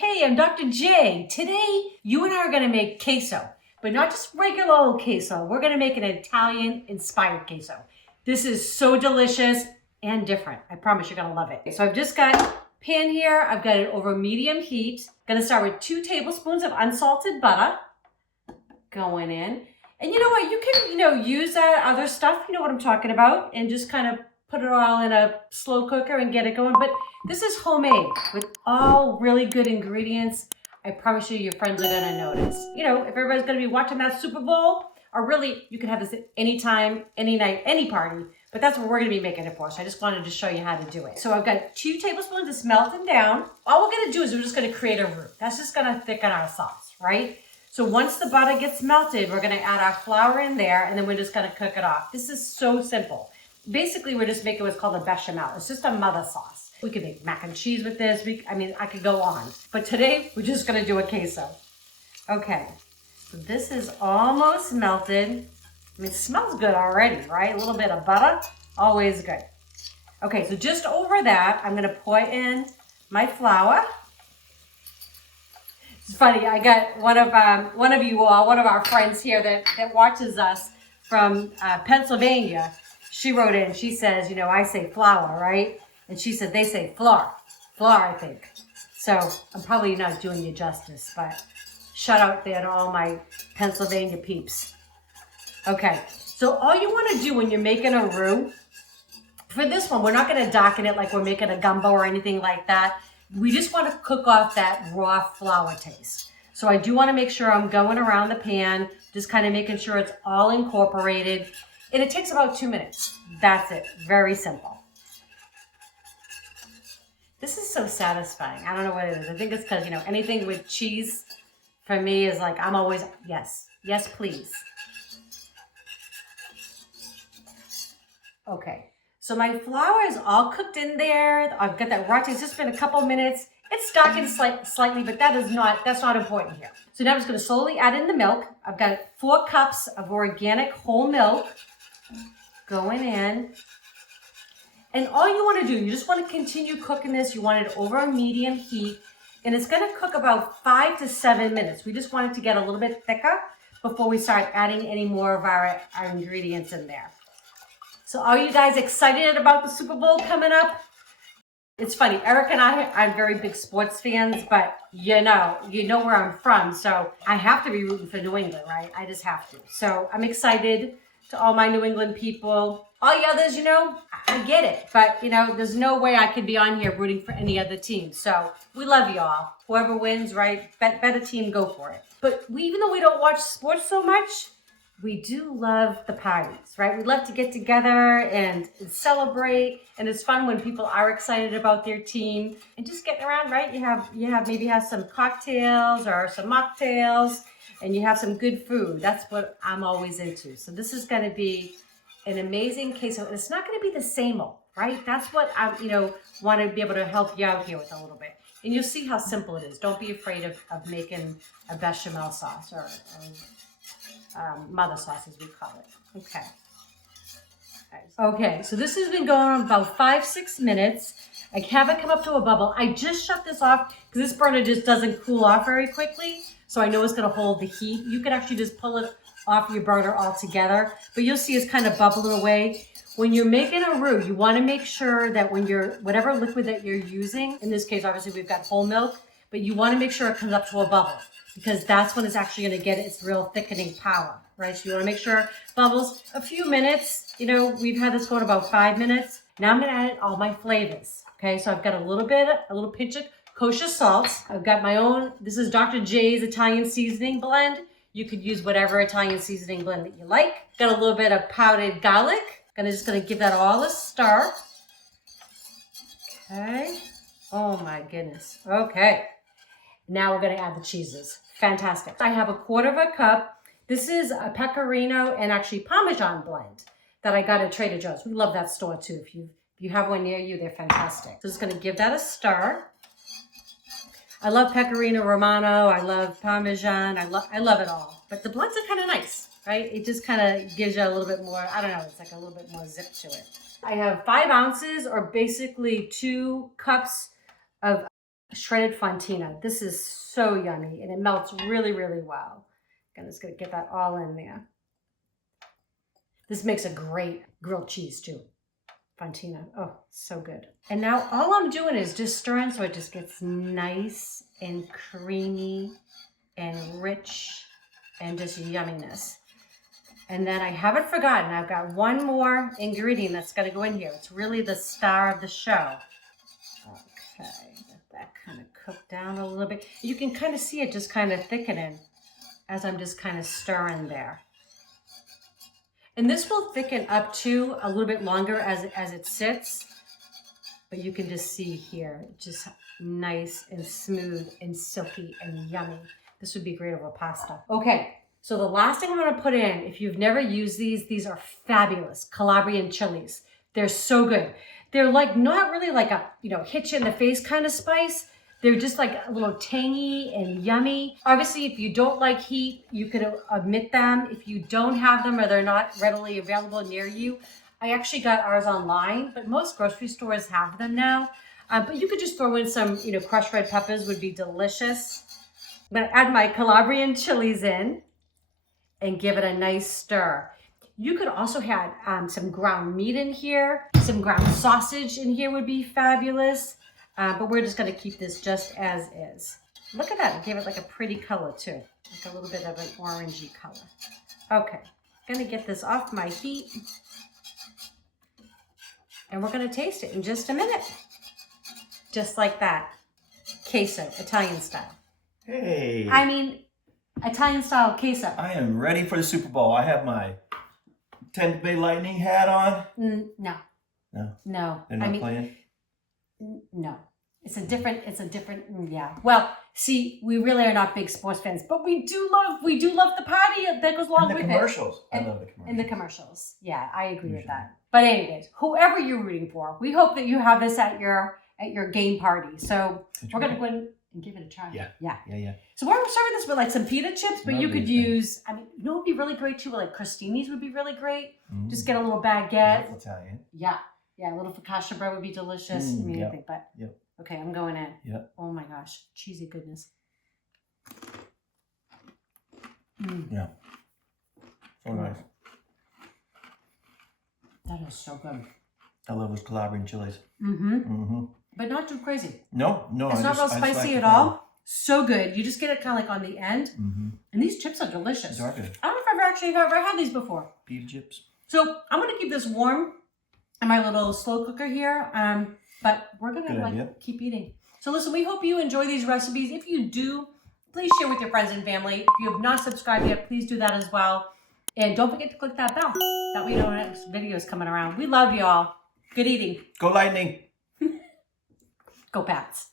Hey, I'm Dr. J. Today, you and I are gonna make queso, but not just regular old queso. We're gonna make an Italian-inspired queso. This is so delicious and different. I promise you're gonna love it. So I've just got a pan here. I've got it over medium heat. Gonna start with 2 tablespoons of unsalted butter going in. And you know what? You can, use that other stuff. You know what I'm talking about. And just kind of put it all in a slow cooker and get it going. But this is homemade with all really good ingredients. I promise you, your friends are gonna notice. If everybody's gonna be watching that Super Bowl, or really, you can have this at any time, any night, any party. But that's what we're gonna be making it for. So I just wanted to show you how to do it. So I've got 2 tablespoons of melting down. All we're gonna do is we're just gonna create a roux. That's just gonna thicken our sauce, right? So once the butter gets melted, we're gonna add our flour in there and then we're just gonna cook it off. This is so simple. Basically, we're just making what's called a bechamel. It's just a mother sauce. We could make mac and cheese with this. I could go on. But today, we're just gonna do a queso. Okay, so this is almost melted. It smells good already, right? A little bit of butter, always good. Okay, so just over that, I'm gonna pour in my flour. It's funny, I got one of our friends here that watches us from Pennsylvania. She wrote in, she says, I say flour, right? And she said, they say flour, I think. So I'm probably not doing you justice, but shout out there to all my Pennsylvania peeps. Okay, so all you wanna do when you're making a roux, for this one, we're not gonna darken it like we're making a gumbo or anything like that. We just want to cook off that raw flour taste. So I do want to make sure I'm going around the pan, just kind of making sure it's all incorporated. And it takes about 2 minutes. That's it. Very simple. This is so satisfying. I don't know what it is. I think it's because, anything with cheese for me is like, I'm always, yes, please. Okay. So my flour is all cooked in there. I've got that raw taste. It's just been a couple minutes. It's darkened slightly, but that's not important here. So now I'm just going to slowly add in the milk. I've got 4 cups of organic whole milk going in. And all you want to do, you just want to continue cooking this. You want it over a medium heat. And it's going to cook about 5 to 7 minutes. We just want it to get a little bit thicker before we start adding any more of our ingredients in there. So are you guys excited about the Super Bowl coming up? It's funny, Eric and I are very big sports fans, but you know where I'm from, so I have to be rooting for New England, right? I just have to. So I'm excited to all my New England people. All the others, I get it, but there's no way I could be on here rooting for any other team. So we love y'all. Whoever wins, right? Better team, go for it. But even though we don't watch sports so much, we do love the parties, right? We love to get together and celebrate, and it's fun when people are excited about their team and just getting around, right? You maybe have some cocktails or some mocktails, and you have some good food. That's what I'm always into. So this is going to be an amazing queso, and it's not going to be the same old, right? That's what I, want to be able to help you out here with a little bit. And you'll see how simple it is. Don't be afraid of making a bechamel sauce or mother sauce, as we call it. Okay, so this has been going on about 5-6 minutes. I have it come up to a bubble. I just shut this off because this burner just doesn't cool off very quickly. So I know it's going to hold the heat. You can actually just pull it off your burner altogether, but you'll see it's kind of bubbling away. When you're making a roux, you want to make sure that whatever liquid that you're using, in this case, obviously we've got whole milk, but you want to make sure it comes up to a bubble, because that's when it's actually going to get its real thickening power, right? So you want to make sure it bubbles a few minutes. We've had this going about 5 minutes. Now I'm going to add in all my flavors. Okay, so I've got a little pinch of kosher salt. I've got my own, this is Dr. J's Italian seasoning blend. You could use whatever Italian seasoning blend that you like. Got a little bit of powdered garlic. Just going to give that all a stir. Okay. Oh my goodness. Okay. Now we're going to add the cheeses. Fantastic. I have 1/4 cup. This is a pecorino and actually parmesan blend that I got at Trader Joe's. We love that store too. If you have one near you, they're fantastic. So just going to give that a stir. I love pecorino romano. I love parmesan. I love it all. But the blends are kind of nice, right? It just kind of gives you a little bit more, I don't know, it's like a little bit more zip to it. I have 5 ounces, or basically 2 cups of shredded Fontina. This is so yummy and it melts really, really well. I'm just gonna get that all in there. This makes a great grilled cheese too. Fontina, oh, so good. And now all I'm doing is just stirring so it just gets nice and creamy and rich and just yumminess. And then I haven't forgotten, I've got one more ingredient that's gonna go in here. It's really the star of the show. Okay, let that kind of cook down a little bit. You can kind of see it just kind of thickening as I'm just kind of stirring there. And this will thicken up too a little bit longer as it sits. But you can just see here, just nice and smooth and silky and yummy. This would be great over pasta. Okay, so the last thing I'm gonna put in, if you've never used these are fabulous Calabrian chilies. They're so good. They're like not really like a, hit you in the face kind of spice. They're just like a little tangy and yummy. Obviously, if you don't like heat, you could omit them. If you don't have them or they're not readily available near you, I actually got ours online, but most grocery stores have them now. But you could just throw in some, crushed red peppers would be delicious. I'm gonna add my Calabrian chilies in and give it a nice stir. You could also have some ground meat in here. Some ground sausage in here would be fabulous. But we're just gonna keep this just as is. Look at that, it gave it like a pretty color too. Like a little bit of an orangey color. Okay, gonna get this off my heat. And we're gonna taste it in just a minute. Just like that. Queso, Italian style. Hey. I mean, Italian style queso. I am ready for the Super Bowl. I have my Tampa Bay Lightning hat on. No. No? No. They're not playing? No. It's a different, yeah. Well, see, we really are not big sports fans, but we do love the party that goes along with it. And the commercials. I love the commercials. And the commercials. Yeah, I agree with that. But anyways, whoever you're rooting for, we hope that you have this at your game party. So we're going to go in and give it a try. Yeah. So we're serving this with like some pita chips, but you could use, what would be really great too? Like crostinis would be really great. Just get a little baguette. Italian. Yeah, a little focaccia bread would be delicious. I think, but okay, I'm going in. Yep. Oh my gosh, cheesy goodness. Yeah. So nice. That is so good. I love those Calabrian chilies. But not too crazy. No. It's not real spicy at all. So good. You just get it kind of like on the end. And these chips are delicious. They are good. I don't know if I've ever had these before. Pita chips. So I'm going to keep this warm in my little slow cooker here. But we're going to keep eating. So listen, we hope you enjoy these recipes. If you do, please share with your friends and family. If you have not subscribed yet, please do that as well. And don't forget to click that bell. That way you know when next video is coming around. We love y'all. Good eating. Go Lightning. Go Pats.